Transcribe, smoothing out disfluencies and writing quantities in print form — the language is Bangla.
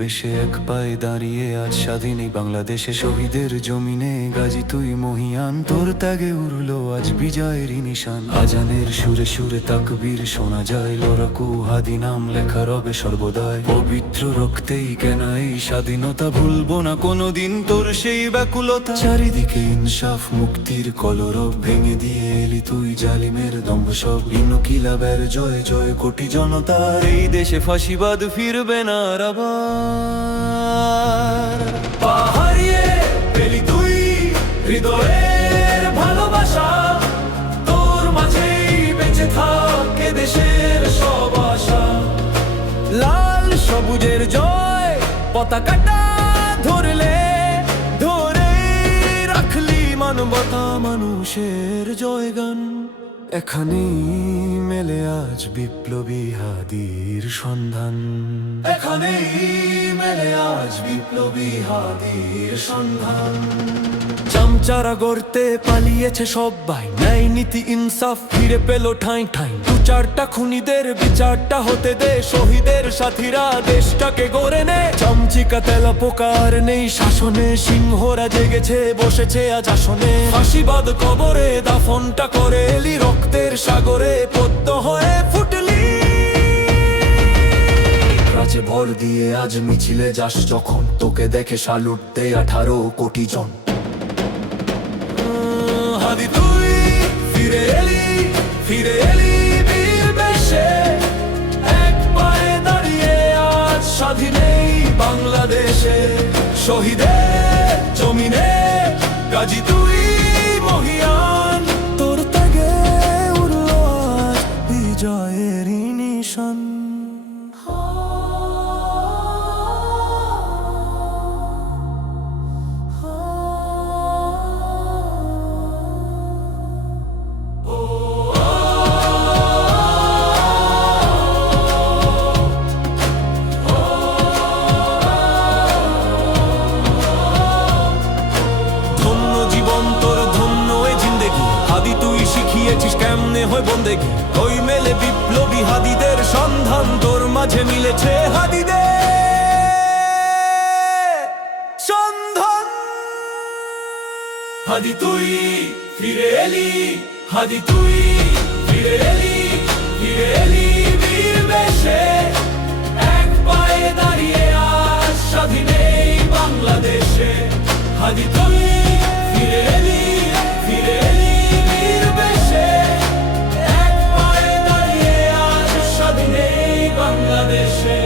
বেশে এক পায়ে দাঁড়িয়ে আজ স্বাধীন এই বাংলাদেশে শহীদের জমিনে গাজী তুই মহিয়ান, তোর ত্যাগে উড়লো আজ বিজয়ের নিশান। আজানের সুরে সুরে তাকবীর শোনা যায়, লড়াকু হাদি নাম লেখা রবে সর্বদাই। পবিত্র রক্তেই কেন এই স্বাধীনতা, ভুলবো না কোনোদিন তোর সেই ব্যাকুলতা। চারিদিকে ইনসাফ মুক্তির কলরব, ভেঙে দিয়ে এলি তুই জালিমের দম্ভ সব। ইনকিলাবের জয় জয় কোটি জনতার, এই দেশে ফাঁসিবাদ ফিরবে না আর আবার। পাহাড়িয়ে পেলি তুই হৃদয়ের ভালোবাসা, তোর মাঝেই বেঁচে থাকে দেশের সব আশা। লাল সবুজের জয় পতাকাটা ধরলে, ধরে রাখলি মানবতা মানুষের জয়গান। এখানেই মেলে আজ বিপ্লবী হাদির সন্ধান, এখানেই মেলে আজ বিপ্লবী হাদির সন্ধান। চামচারা গড়তে পালিয়েছে সবাই, ন্যায় নীতি ইনসাফ ফিরে পেল ঠাঁই ঠাঁই। দু চারটা খুনিদের বিচারটা হতে দে, শহীদের সাথীরা দেশটাকে গড়ে নে। চামচিকা তেলা পোকার নেই শাসনে, সিংহরা জেগেছে বসেছে আজ আসনে। ফাঁসিবাদ কবরে দাফনটা করে এলি, রক্তের সাগরে পদ্ম হয়ে ফুটলি। রাজে ভর দিয়ে আজ মিছিলে যাস যখন, তোকে দেখে সালুট দে 18 কোটি জন। হাদি তুই ফিরে এলি, ফিরে এলি বীর বেশে, এক পায়ে দাঁড়িয়ে আজ স্বাধীন এই বাংলাদেশে। শহীদের জমিনে গাজী তুই মহিয়ান, তোর ত্যাগে উড়লো আজ বিজয়ের নিশান। হাদি তুই শিখিয়েছিস কেমনে হয় বন্দেগি, ওই মেলে বিপ্লবী হাদিদের সন্ধান, তোর মাঝে মিলেছে হাদিদের সন্ধান। হাদি তুই ফিরে এলি, হাদি তুই ফিরে এলি, ফিরে এলি বীর বেশে। এক পায়ে দাঁড়িয়ে আজ স্বাধীন এই বাংলাদেশে। হাদি তুই ফিরে এলি, ফিরে এলি বীর বেশে। এক পায়ে দাঁড়িয়ে আজ স্বাধীন এই বাংলাদেশে।